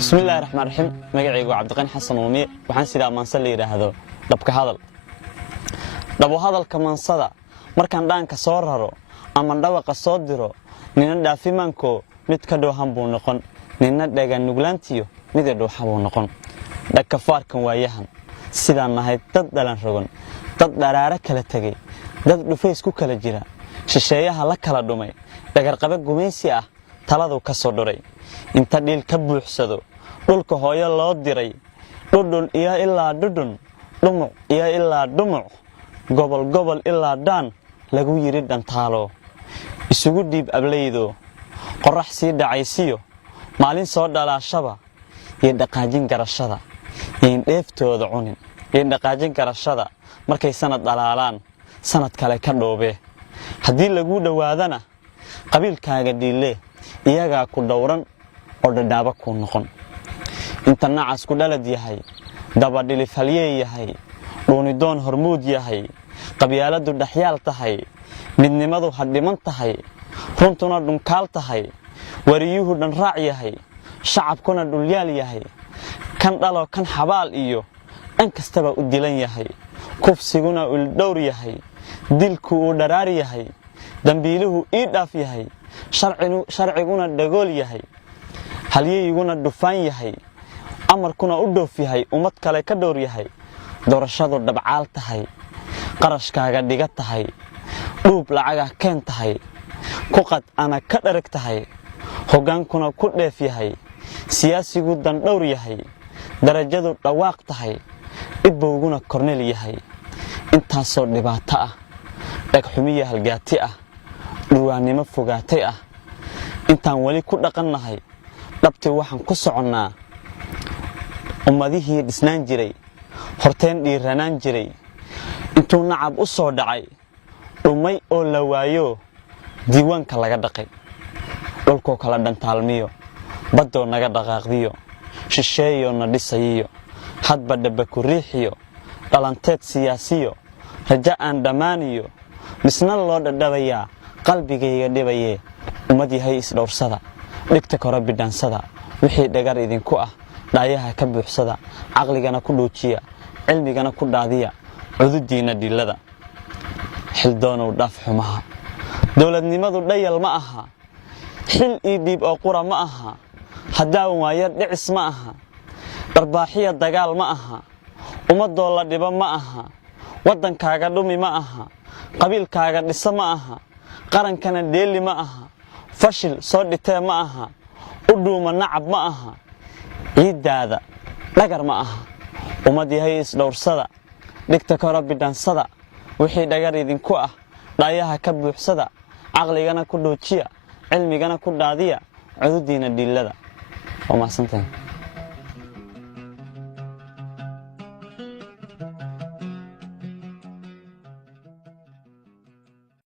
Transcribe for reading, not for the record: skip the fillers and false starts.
بسم الله الرحمن الرحيم magacaygu Cabdiqani Xasan Uumiye waxaan sidaa maansa la yiraahdo dhabka hadal dhabo hadalka maansada markaan dhaanka soo raro ama dhawaqa soo diro nina dhaafimaanko mid ka dhoohan buu noqon nina dhagan nuglaantiyo mid dhooxa buu noqon dhaka faarkan waayahan sidaan nahay dad dhalan rogan dad dharaara kala tagay dad dhufays ku kala jira shisheeyaha la kala dhumay dhagar qaba gumaysi ah taladu ka soo dhuray inta dhil ka buuxsado dhulka hooyo loo diray dhudhun iyo ilaa dhudhun dhumuc iyo ilaa dhumuc gobol gobol ilaa dhan lagu yiri dhantaalo isugu dhiib ablaydo qorax sii dhacaysiyo maalin soo dhalaashaba iyo dhaqaajin garashada in dheeftooda cunin in dhaqaajin garashada markay sanad dhalaalaan sanad kale ka dhoobe hadii lagu dhawaadana qabiilkaaga dhiile iyaga ku dhowran oo dhadhaaba ku noqon inta nacas ku dhalad yahay daba dhilif haliyay yahay dooni doon hormuud yahay qabyaaladu dhaxyaal tahay midnimadu hadhiman tahay runtuna dhunkaal tahay wariyuhu dhan raac yahay shacabkuna dhulyaal yahay kan dhalo kan xabaal iyo dhan kastaba u dilan yahay kufsiguna ul dhowr yahay dilku uu dharaar yahay dambiiluhu ii dhaaf yahay sharciguna dhagool yahay halyeeyiguna dhufaan yahay amarkuna u dhoof yahay umad kale ka dhowr yahay doorashadu dhabcaal tahay qarashkaaga dhiga tahay dhuub lacaga keen tahay ku qad ana ka dharag tahay hogaankuna ku dheef yahay siyaasigu dan dhowr yahay darajadu dhawaaq tahay ibowguna korneel yahay intaasoo dhibaato ah dhagxumiya halgaati ah dhuwaanimo fogaatay ah intaan wali ku dhaqannahay dhabtii waxaan ku soconnaa ummadihii dhisnaan jiray horteen dhiiranaan jiray intuu nacab u soo dhacay dhumay oo la waayo diiwaanka laga dhaqay dhulkoo kala dhantaalmiyo baddoo naga dhaqaaqdiyo shisheeyoo na dhisayiyo hadba dhaba ku riixiyo dhalanteed siyaasiyo raja aan dhammaaniyo misna loo dhadhabayaa qalbigayga dhibayee ummad yahay isdhowrsada dhigta kora bidhaansada wixii dhagar idinku ah dhaayaha ka buuxsada caqligana ku dhoojiya cilmigana ku dhaadiya cududiina dhilada xildoonow dhaaf xumaha dowladnimadu dhayal ma aha xil ii dhiib oo qura ma aha haddaawan waayar dhicis ma aha dharbaaxiya dagaal ma aha ummadoo la dhibo ma aha waddankaaga dhumi ma aha qabiilkaaga dhisa ma aha qarankana dheeli ma aha fashil soo dhitee ma aha u dhuuma nacab ma aha ciidaada dhagar ma aha ummad yahay isdhowrsada dhigta kora bidhaansada wixii dhagar idinku ah dhaayaha ka buuxsada caqligana ku dhoojiya cilmigana ku dhaadiya cududiina dhilada waa mahadsantahay